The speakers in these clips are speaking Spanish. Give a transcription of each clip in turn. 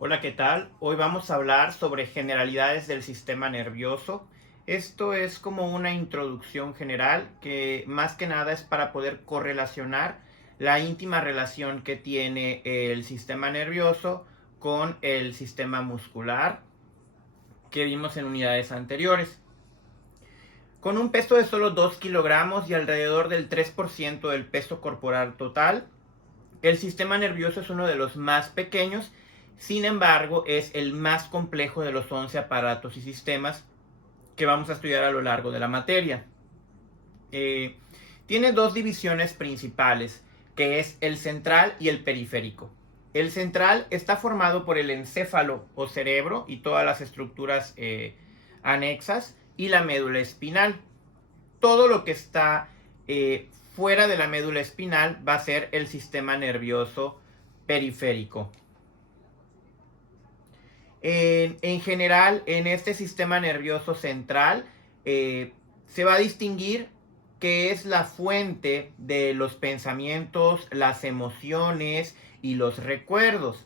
Hola, ¿qué tal? Hoy vamos a hablar sobre generalidades del sistema nervioso. Esto es como una introducción general que más que nada es para poder correlacionar la íntima relación que tiene el sistema nervioso con el sistema muscular que vimos en unidades anteriores. Con un peso de solo 2 kilogramos y alrededor del 3% del peso corporal total, el sistema nervioso es uno de los más pequeños, sin embargo, es el más complejo de los 11 aparatos y sistemas que vamos a estudiar a lo largo de la materia. Eh, Tiene dos divisiones principales, que es el central y el periférico. El central está formado por el encéfalo o cerebro y todas las estructuras anexas y la médula espinal. Todo lo que está fuera de la médula espinal va a ser el sistema nervioso periférico. En general, en este sistema nervioso central se va a distinguir que es la fuente de los pensamientos, las emociones y los recuerdos.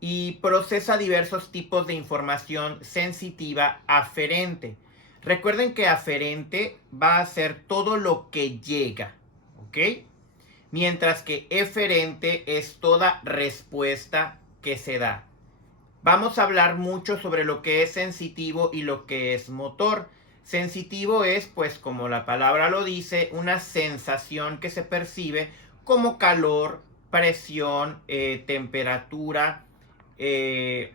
Y procesa diversos tipos de información sensitiva aferente. Recuerden que aferente va a ser todo lo que llega, ¿ok? Mientras que eferente es toda respuesta que se da. Vamos a hablar mucho sobre lo que es sensitivo y lo que es motor. Sensitivo es, pues como la palabra lo dice, una sensación que se percibe como calor, presión, temperatura, eh,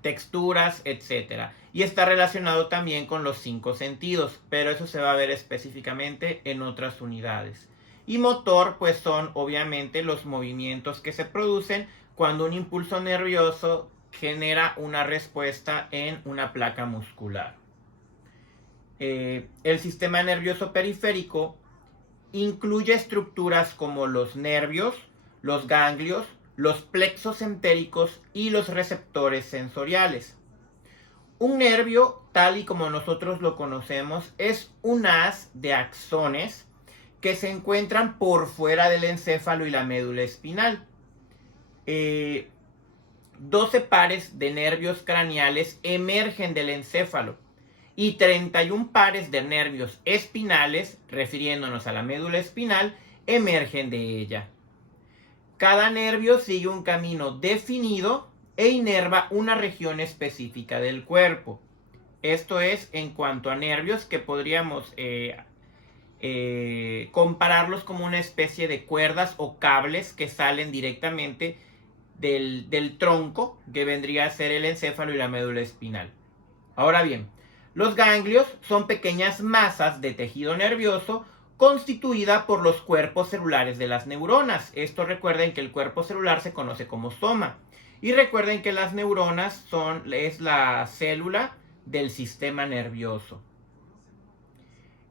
texturas, etcétera. Y está relacionado también con los 5 sentidos, pero eso se va a ver específicamente en otras unidades. Y motor, pues son obviamente los movimientos que se producen cuando un impulso nervioso genera una respuesta en una placa muscular. El sistema nervioso periférico incluye estructuras como los nervios, los ganglios, los plexos entéricos y los receptores sensoriales. Un nervio, tal y como nosotros lo conocemos, es un haz de axones que se encuentran por fuera del encéfalo y la médula espinal. 12 pares de nervios craneales emergen del encéfalo y 31 pares de nervios espinales, refiriéndonos a la médula espinal, emergen de ella. Cada nervio sigue un camino definido e inerva una región específica del cuerpo. Esto es en cuanto a nervios que podríamos compararlos como una especie de cuerdas o cables que salen directamente del tronco, que vendría a ser el encéfalo y la médula espinal. Ahora bien, los ganglios son pequeñas masas de tejido nervioso constituida por los cuerpos celulares de las neuronas. Esto recuerden que el cuerpo celular se conoce como soma. Y recuerden que las neuronas es la célula del sistema nervioso.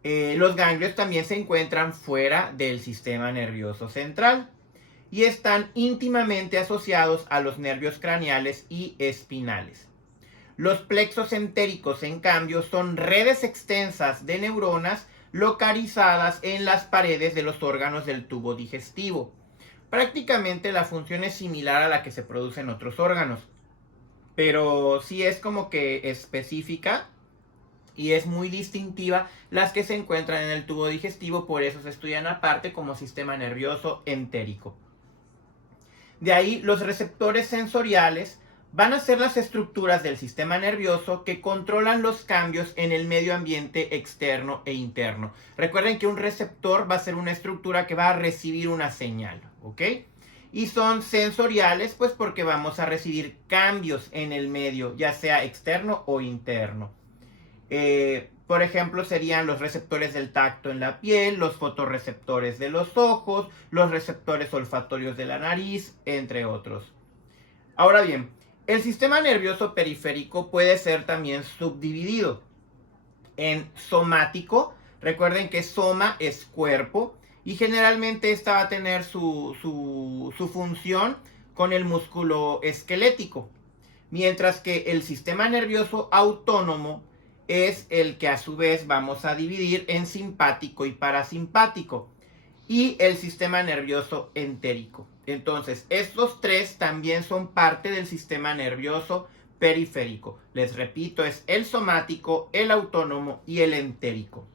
Los ganglios también se encuentran fuera del sistema nervioso central y están íntimamente asociados a los nervios craneales y espinales. Los plexos entéricos, en cambio, son redes extensas de neuronas localizadas en las paredes de los órganos del tubo digestivo. Prácticamente la función es similar a la que se produce en otros órganos, pero sí es como que específica y es muy distintiva las que se encuentran en el tubo digestivo, por eso se estudian aparte como sistema nervioso entérico. De ahí los receptores sensoriales van a ser las estructuras del sistema nervioso que controlan los cambios en el medio ambiente externo e interno. Recuerden que un receptor va a ser una estructura que va a recibir una señal, ¿ok? Y son sensoriales, pues porque vamos a recibir cambios en el medio, ya sea externo o interno. Por ejemplo, serían los receptores del tacto en la piel, los fotorreceptores de los ojos, los receptores olfatorios de la nariz, entre otros. Ahora bien, el sistema nervioso periférico puede ser también subdividido en somático. Recuerden que soma es cuerpo y generalmente esta va a tener su función con el músculo esquelético. Mientras que el sistema nervioso autónomo es el que a su vez vamos a dividir en simpático y parasimpático. Y el sistema nervioso entérico. Entonces, estos tres también son parte del sistema nervioso periférico. Les repito, es el somático, el autónomo y el entérico.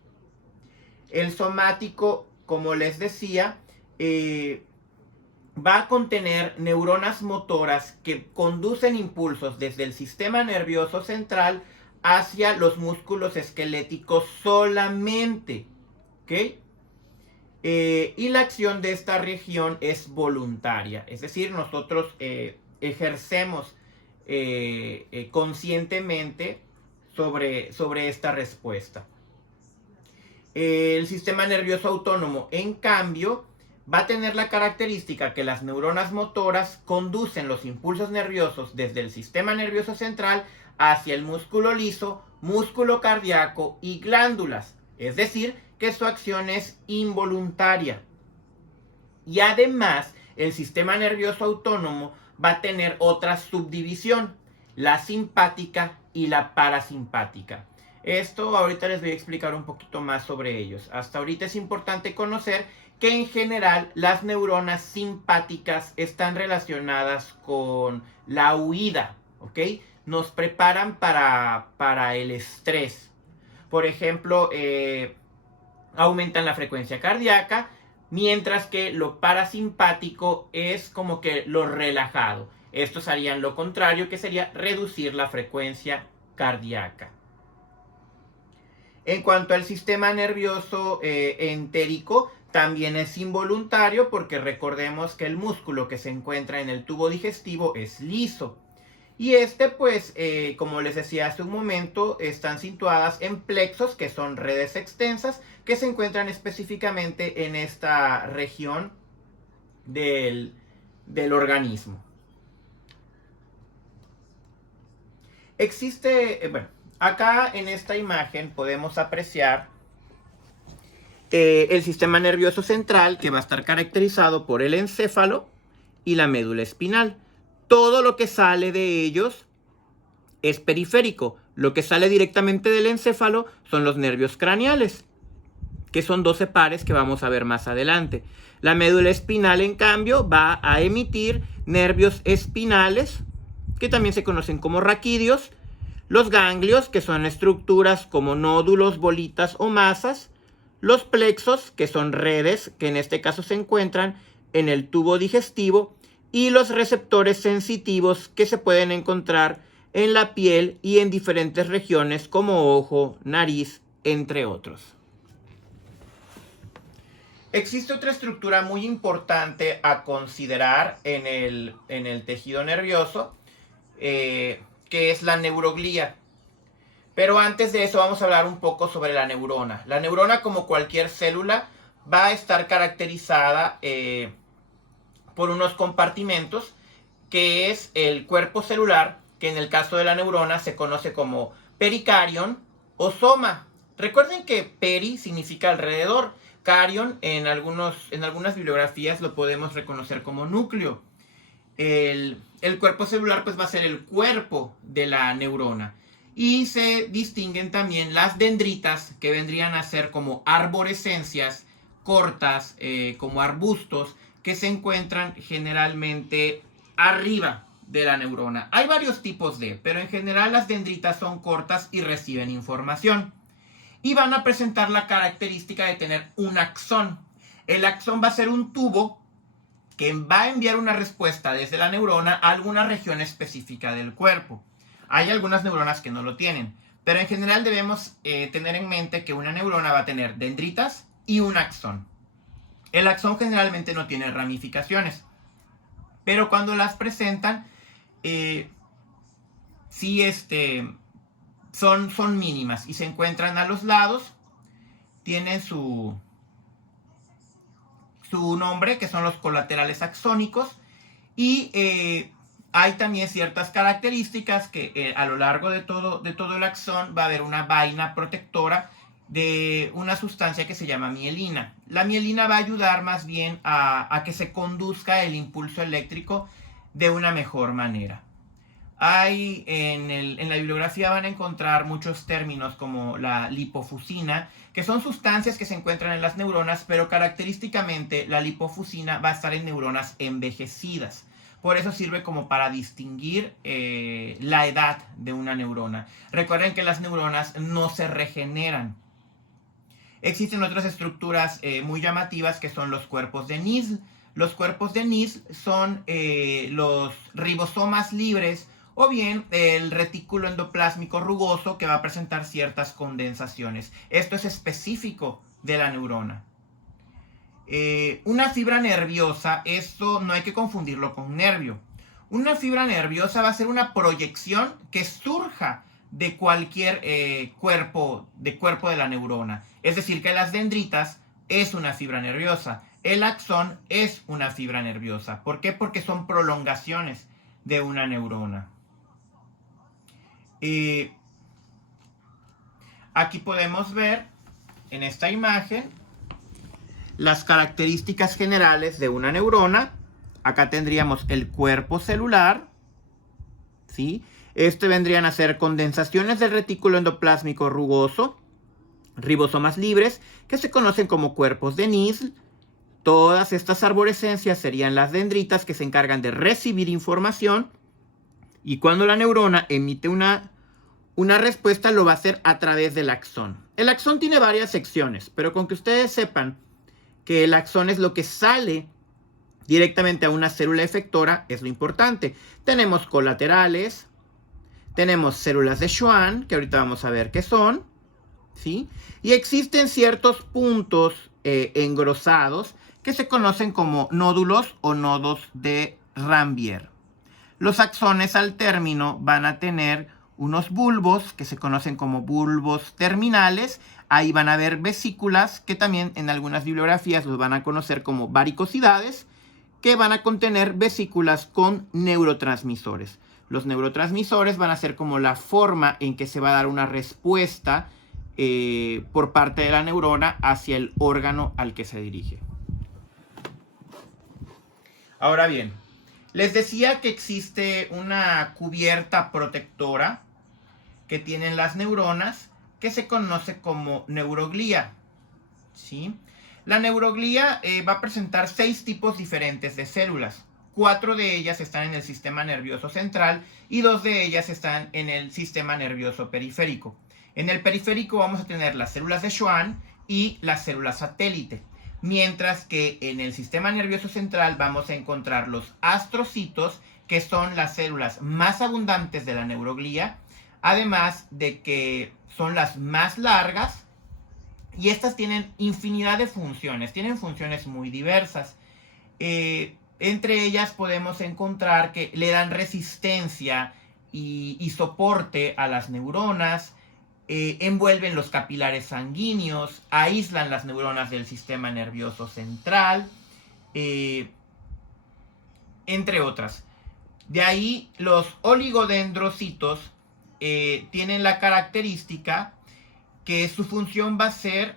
El somático, como les decía, va a contener neuronas motoras que conducen impulsos desde el sistema nervioso central hacia los músculos esqueléticos solamente. ¿Ok? Y la acción de esta región es voluntaria, es decir, nosotros ejercemos conscientemente sobre esta respuesta. El sistema nervioso autónomo, en cambio, va a tener la característica que las neuronas motoras conducen los impulsos nerviosos desde el sistema nervioso central hacia el músculo liso, músculo cardíaco y glándulas, es decir, que su acción es involuntaria. Y además, el sistema nervioso autónomo va a tener otra subdivisión, la simpática y la parasimpática. Esto ahorita les voy a explicar un poquito más sobre ellos. Hasta ahorita es importante conocer que en general las neuronas simpáticas están relacionadas con la huida, ¿ok? Nos preparan para el estrés. Por ejemplo, aumentan la frecuencia cardíaca, mientras que lo parasimpático es como que lo relajado. Estos harían lo contrario, que sería reducir la frecuencia cardíaca. En cuanto al sistema nervioso entérico, también es involuntario porque recordemos que el músculo que se encuentra en el tubo digestivo es liso. Y pues, como les decía hace un momento, están situadas en plexos, que son redes extensas, que se encuentran específicamente en esta región del organismo. Existe, bueno, acá en esta imagen podemos apreciar el sistema nervioso central, que va a estar caracterizado por el encéfalo y la médula espinal. Todo lo que sale de ellos es periférico. Lo que sale directamente del encéfalo son los nervios craneales, que son 12 pares que vamos a ver más adelante. La médula espinal, en cambio, va a emitir nervios espinales, que también se conocen como raquídeos, los ganglios, que son estructuras como nódulos, bolitas o masas, los plexos, que son redes, que en este caso se encuentran en el tubo digestivo, y los receptores sensitivos, que se pueden encontrar en la piel y en diferentes regiones como ojo, nariz, entre otros. Existe otra estructura muy importante a considerar en el tejido nervioso, que es la neuroglía. Pero antes de eso vamos a hablar un poco sobre la neurona. La neurona, como cualquier célula, va a estar caracterizada por unos compartimentos, que es el cuerpo celular, que en el caso de la neurona se conoce como pericarion o soma. Recuerden que peri significa alrededor. Carion en algunas bibliografías lo podemos reconocer como núcleo. El cuerpo celular pues va a ser el cuerpo de la neurona. Y se distinguen también las dendritas, que vendrían a ser como arborescencias cortas, como arbustos, que se encuentran generalmente arriba de la neurona. Hay varios tipos pero en general las dendritas son cortas y reciben información. Y van a presentar la característica de tener un axón. El axón va a ser un tubo que va a enviar una respuesta desde la neurona a alguna región específica del cuerpo. Hay algunas neuronas que no lo tienen, pero en general debemos tener en mente que una neurona va a tener dendritas y un axón. El axón generalmente no tiene ramificaciones, pero cuando las presentan, son mínimas y se encuentran a los lados. Tienen su nombre, que son los colaterales axónicos, y hay también ciertas características que a lo largo de todo el axón va a haber una vaina protectora de una sustancia que se llama mielina. La mielina va a ayudar más bien a que se conduzca el impulso eléctrico de una mejor manera. En la bibliografía van a encontrar muchos términos como la lipofusina, que son sustancias que se encuentran en las neuronas, pero característicamente la lipofusina va a estar en neuronas envejecidas. Por eso sirve como para distinguir la edad de una neurona. Recuerden que las neuronas no se regeneran. Existen otras estructuras muy llamativas que son los cuerpos de Nissl. Los cuerpos de Nissl son los ribosomas libres o bien el retículo endoplásmico rugoso que va a presentar ciertas condensaciones. Esto es específico de la neurona. Una fibra nerviosa, esto no hay que confundirlo con nervio. Una fibra nerviosa va a ser una proyección que surja de cualquier cuerpo de la neurona. Es decir, que las dendritas es una fibra nerviosa. El axón es una fibra nerviosa. ¿Por qué? Porque son prolongaciones de una neurona. Aquí podemos ver en esta imagen las características generales de una neurona. Acá tendríamos el cuerpo celular, ¿sí? Vendrían a ser condensaciones del retículo endoplásmico rugoso, ribosomas libres, que se conocen como cuerpos de Nissl. Todas estas arborescencias serían las dendritas que se encargan de recibir información, y cuando la neurona emite una respuesta lo va a hacer a través del axón. El axón tiene varias secciones, pero con que ustedes sepan que el axón es lo que sale directamente a una célula efectora es lo importante. Tenemos colaterales, tenemos células de Schwann, que ahorita vamos a ver qué son, ¿sí? Y existen ciertos puntos engrosados que se conocen como nódulos o nodos de Ranvier. Los axones al término van a tener unos bulbos que se conocen como bulbos terminales. Ahí van a haber vesículas que también en algunas bibliografías los van a conocer como varicosidades, que van a contener vesículas con neurotransmisores. Los neurotransmisores van a ser como la forma en que se va a dar una respuesta por parte de la neurona hacia el órgano al que se dirige. Ahora bien, les decía que existe una cubierta protectora que tienen las neuronas que se conoce como neuroglía, ¿sí? La neuroglía va a presentar 6 tipos diferentes de células. 4 de ellas están en el sistema nervioso central y 2 de ellas están en el sistema nervioso periférico. En el periférico vamos a tener las células de Schwann y las células satélite, mientras que en el sistema nervioso central vamos a encontrar los astrocitos, que son las células más abundantes de la neuroglía, además de que son las más largas, y estas tienen infinidad de funciones, tienen funciones muy diversas. Entre ellas podemos encontrar que le dan resistencia y soporte a las neuronas, envuelven los capilares sanguíneos, aíslan las neuronas del sistema nervioso central, entre otras. De ahí los oligodendrocitos tienen la característica que su función va a ser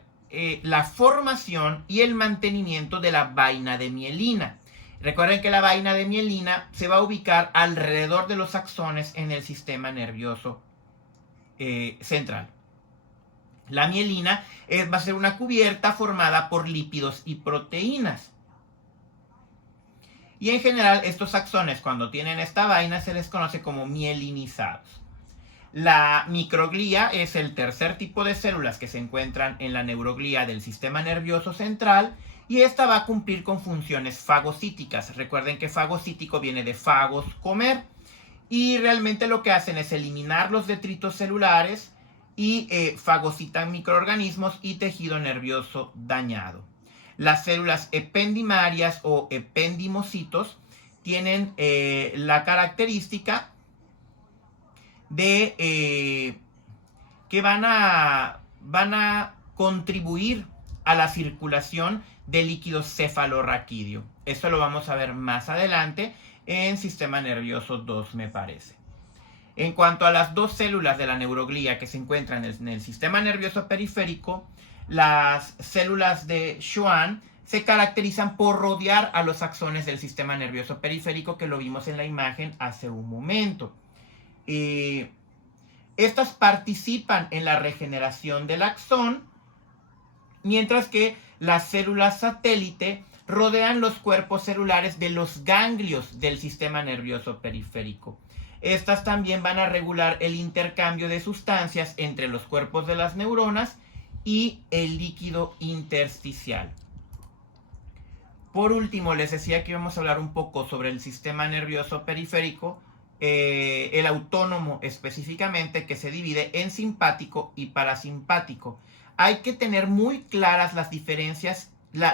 la formación y el mantenimiento de la vaina de mielina. Recuerden que la vaina de mielina se va a ubicar alrededor de los axones en el sistema nervioso central. La mielina va a ser una cubierta formada por lípidos y proteínas. Y en general estos axones, cuando tienen esta vaina, se les conoce como mielinizados. La microglía es el tercer tipo de células que se encuentran en la neuroglía del sistema nervioso central, y esta va a cumplir con funciones fagocíticas. Recuerden que fagocítico viene de fagos, comer, y realmente lo que hacen es eliminar los detritos celulares y fagocitan microorganismos y tejido nervioso dañado. Las células ependimarias o ependimocitos tienen la característica de que van a contribuir a la circulación de líquido cefalorraquídeo. Eso lo vamos a ver más adelante en sistema nervioso 2, me parece. En cuanto a las 2 células de la neuroglía que se encuentran en el sistema nervioso periférico, las células de Schwann se caracterizan por rodear a los axones del sistema nervioso periférico, que lo vimos en la imagen hace un momento. Estas participan en la regeneración del axón, mientras que las células satélite rodean los cuerpos celulares de los ganglios del sistema nervioso periférico. Estas también van a regular el intercambio de sustancias entre los cuerpos de las neuronas y el líquido intersticial. Por último, les decía que íbamos a hablar un poco sobre el sistema nervioso periférico, el autónomo específicamente, que se divide en simpático y parasimpático. Hay que tener muy claras las diferencias,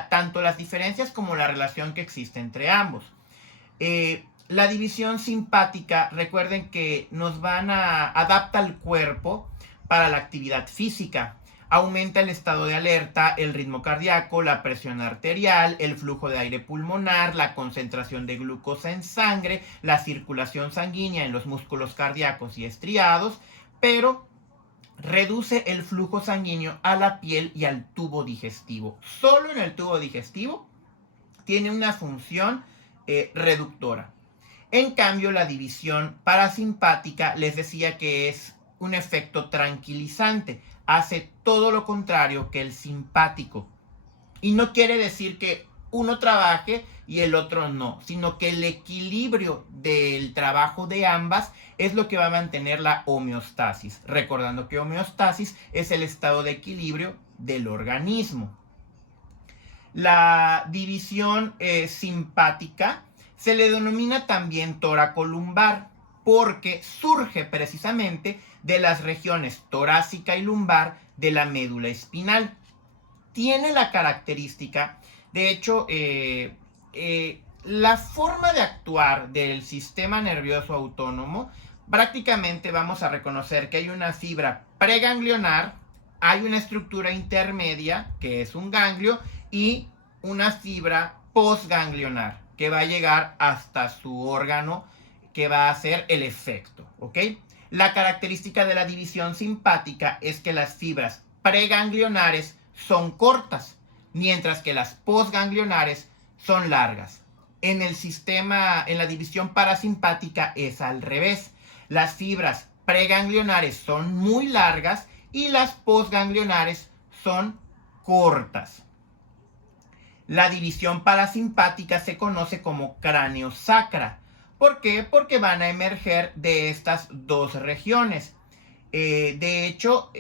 tanto las diferencias como la relación que existe entre ambos. La división simpática, recuerden que adapta el cuerpo para la actividad física. Aumenta el estado de alerta, el ritmo cardíaco, la presión arterial, el flujo de aire pulmonar, la concentración de glucosa en sangre, la circulación sanguínea en los músculos cardíacos y estriados, pero reduce el flujo sanguíneo a la piel y al tubo digestivo. Solo en el tubo digestivo tiene una función reductora. En cambio, la división parasimpática, les decía que es un efecto tranquilizante. Hace todo lo contrario que el simpático. Y no quiere decir que uno trabaje y el otro no, sino que el equilibrio del trabajo de ambas es lo que va a mantener la homeostasis. Recordando que homeostasis es el estado de equilibrio del organismo. La división simpática se le denomina también toracolumbar porque surge precisamente de las regiones torácica y lumbar de la médula espinal. Tiene la característica, de hecho, la forma de actuar del sistema nervioso autónomo, prácticamente vamos a reconocer que hay una fibra preganglionar, hay una estructura intermedia, que es un ganglio, y una fibra postganglionar, que va a llegar hasta su órgano que va a hacer el efecto, ¿ok? La característica de la división simpática es que las fibras preganglionares son cortas, mientras que las postganglionares son largas. En la división parasimpática es al revés. Las fibras preganglionares son muy largas y las postganglionares son cortas. La división parasimpática se conoce como craneosacra. ¿Por qué? Porque van a emerger de estas dos regiones. De hecho,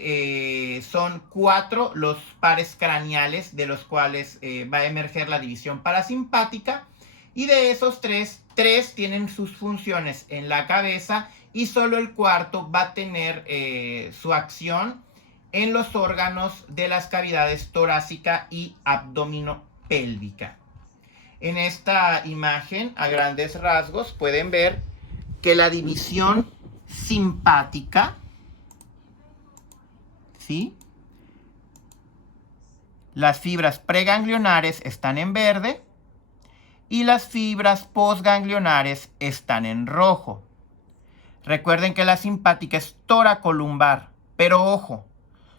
son 4 los pares craneales de los cuales va a emerger la división parasimpática. Y de esos 3 tienen sus funciones en la cabeza y solo el cuarto va a tener su acción en los órganos de las cavidades torácica y abdominopélvica. En esta imagen, a grandes rasgos, pueden ver que la división simpática, ¿sí?, las fibras preganglionares están en verde y las fibras postganglionares están en rojo. Recuerden que la simpática es toracolumbar, pero ojo,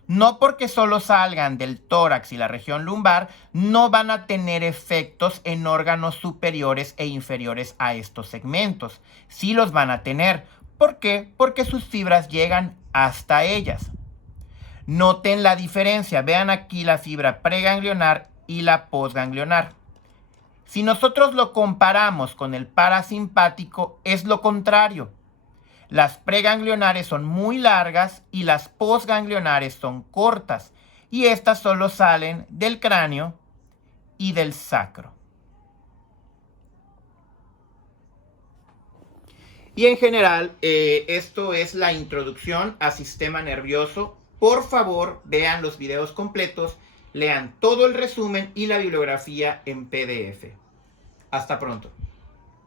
no porque solo salgan del tórax y la región lumbar, no van a tener efectos en órganos superiores e inferiores a estos segmentos. Sí los van a tener. ¿Por qué? Porque sus fibras llegan hasta ellas. Noten la diferencia. Vean aquí la fibra preganglionar y la postganglionar. Si nosotros lo comparamos con el parasimpático, es lo contrario. Las preganglionares son muy largas y las postganglionares son cortas. Y estas solo salen del cráneo y del sacro. Y en general, esto es la introducción al sistema nervioso. Por favor, vean los videos completos, lean todo el resumen y la bibliografía en PDF. Hasta pronto.